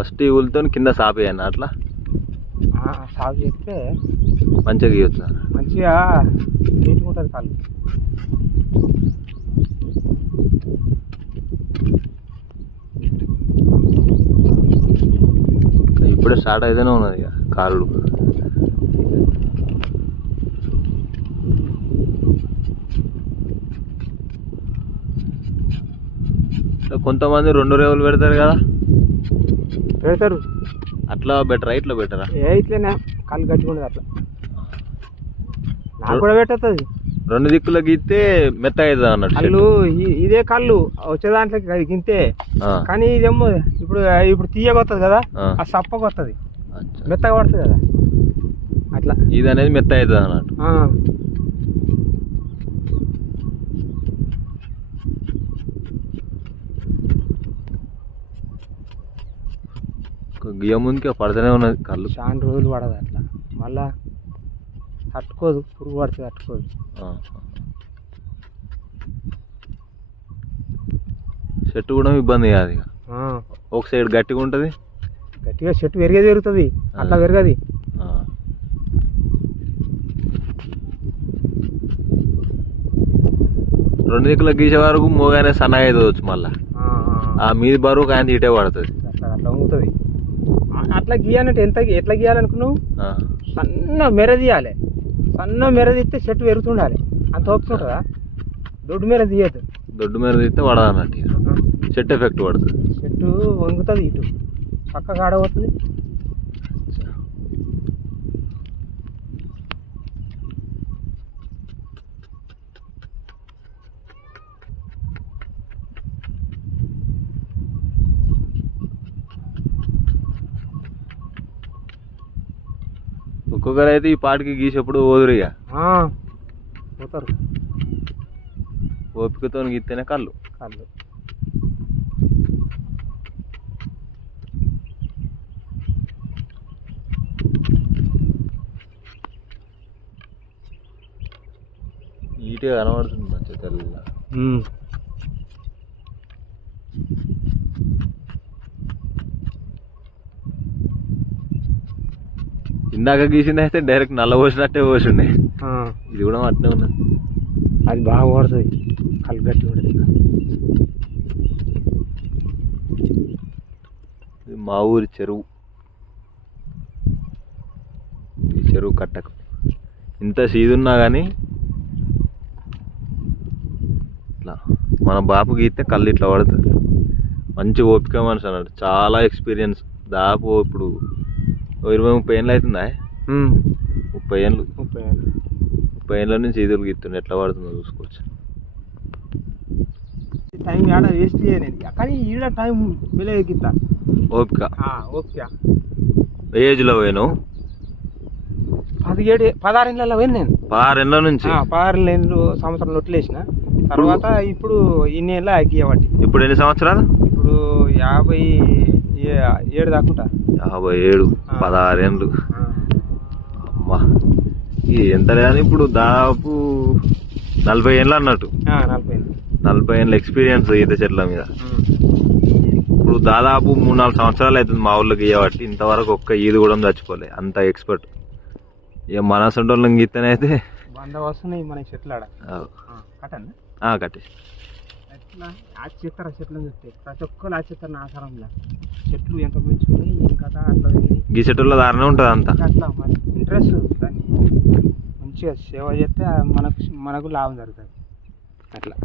చుట్టి ఊలుతో కింద సాపేయన్న అట్లా? ఆ, సాగు చేస్తే మంచిగా గీయొచ్చు? మంచిగా నీట్గా ఉంటుంది కాళ్ళు. ఇప్పుడే స్టార్ట్ అయితేనే ఉన్నది ఇక కాళ్ళు. కొంతమంది రెండు రేవులు పెడతారు కదా? పెడతారు. అట్లా బెటరా ఇట్లా బెటరా? ఏ ఇట్లనే కాళ్ళు ఉండదు అట్లా. నాకు కూడా పెట్టతుంది రెండు దిక్కులు గీస్తే మెత్తగా అవుతుంది అన్నట్టు కళ్ళు ఇదే కళ్ళు వచ్చే దాంట్లోకి అది గింతే. కానీ ఇదేమో ఇప్పుడు ఇప్పుడు తీయగా వస్తుంది కదా ఆ. అచ్చా. మెత్తగా పడుతుంది కదా. అట్లా. ఇది అనేది మెత్త అవుతుంది అన్నట్టు గియ్య ముందుకి పడుతూనే ఉన్నది కళ్ళు. చాలా రోజులు పడదు అట్లా. మళ్ళా తట్టుకోదు పురుగు పడితే తట్టుకోదు. చెట్టు కూడా ఇబ్బంది కాదు ఇక. ఒక సైడ్ గట్టిగా ఉంటుంది. గట్టిగా చెట్టు పెరిగేది పెరుగుతుంది అట్లా. పెరగది. రెండు దిక్కుల గీసే వరకు మోగానే సన్నగా అవుతుంది మళ్ళా. ఆ, మీది బరువు ఆయన ఇటే పడుతుంది. అట్లా అట్లా అట్లా గీయాలంటే ఎంత ఎట్లా గీయాలనుకున్నావు. సన్న మెర తీయాలి సన్న మెర తీస్తే చెట్టు పెరుగుతుండాలి. అంత ఓపిక ఉంటుందా? దొడ్డు మెర తీయద్దు. దొడ్డు మీద తీస్తే పడదు అన్నట్టు. చెట్టు ఎఫెక్ట్ పడుతుంది. చెట్టు వంగుతుంది ఇటు. పక్క కాడ పోతుంది. ఒక్కొక్కరు అయితే ఈ పాటికి గీసేప్పుడు ఓదురు ఇక ఆ, పోతారు. ఓపికతో గీస్తేనే కళ్ళు. కాళ్ళు. నీట్గా కనబడుతుంది మంచిగా తెల్ల. ఇందాక గీసింది అయితే డైరెక్ట్ నల్ల పోసినట్టే పోసిండే. ఇది కూడా అట్నే ఉన్నది అది బాగా పడుతుంది కళ్ళు గట్టి ఇంకా ఇది మా ఊరి చెరువు. ఈ చెరువు కట్టకు. ఇంత సీదున్నా కానీ ఇట్లా మన బాపు గీస్తే కళ్ళు ఇట్లా పడుతుంది మంచి ఓపిక మనిషి అన్నాడు. చాలా ఎక్స్పీరియన్స్. దాపు ఇప్పుడు ఇరవై ముప్పై ఏళ్ళు అవుతుందా ముప్పై ఏళ్ళు. ముప్పై ఏళ్ళు. ముప్పై ఏళ్ళ నుంచి ఈదులు గీస్తుండే ఎట్లా పడుతుందో చూసుకోవచ్చు. టైం ఆడ వేస్ట్ చేయలేదు కానీ ఈడ టైం విలువ ఎక్కిస్తా ఓపిక. ఓకే ఏ ఏజ్లో పోయినావు? పదిహేడు పదహారు ఏళ్ళలో పోయింది నేను. పారెళ్ళ నుంచి? ఆ, పదహారు ఏళ్ళు సంవత్సరం నొట్లేసిన తర్వాత ఇప్పుడు? ఇన్ని ఏళ్ళ అగ్గియబట్టి ఇప్పుడు ఎన్ని సంవత్సరాలు? ఇప్పుడు యాభై ఏడు దాకుంటా యాభై ఏడు ఆ. పదహారేళ్ళు అమ్మా ఎంత కానీ ఇప్పుడు దాదాపు నలభై ఏళ్ళు అన్నట్టు. నలభై ఏళ్ళు. ఎక్స్పీరియన్స్ ఈత చెట్ల మీద. ఇప్పుడు దాదాపు మూడు నాలుగు సంవత్సరాలు అవుతుంది మా ఊళ్ళకి ఇవ్వబట్టి ఇంతవరకు ఒక్క ఈది కూడా చచ్చిపోలే అంత ఎక్స్పర్ట్ ఇక మన సొంటోళ్ళని గీతనైతే వంద వస్తున్నాయి మన చెట్లు ఆడ. ఆ, కట్టండి. ఆ, కట్టేసి చెట్లను చూస్తే? ప్రతి ఒక్కరు ఆచిత్తారు ఆకారంలో చెట్లు ఎంత ఉన్నాయి ఏం కదా అట్లా. గీసేటోళ్ళ దారినే ఉంటుంది అంతా. అట్లా మరి ఇంట్రెస్ట్ దాన్ని మంచిగా సేవ చేస్తే మనకు మనకు లాభం జరుగుతుంది. అట్లా.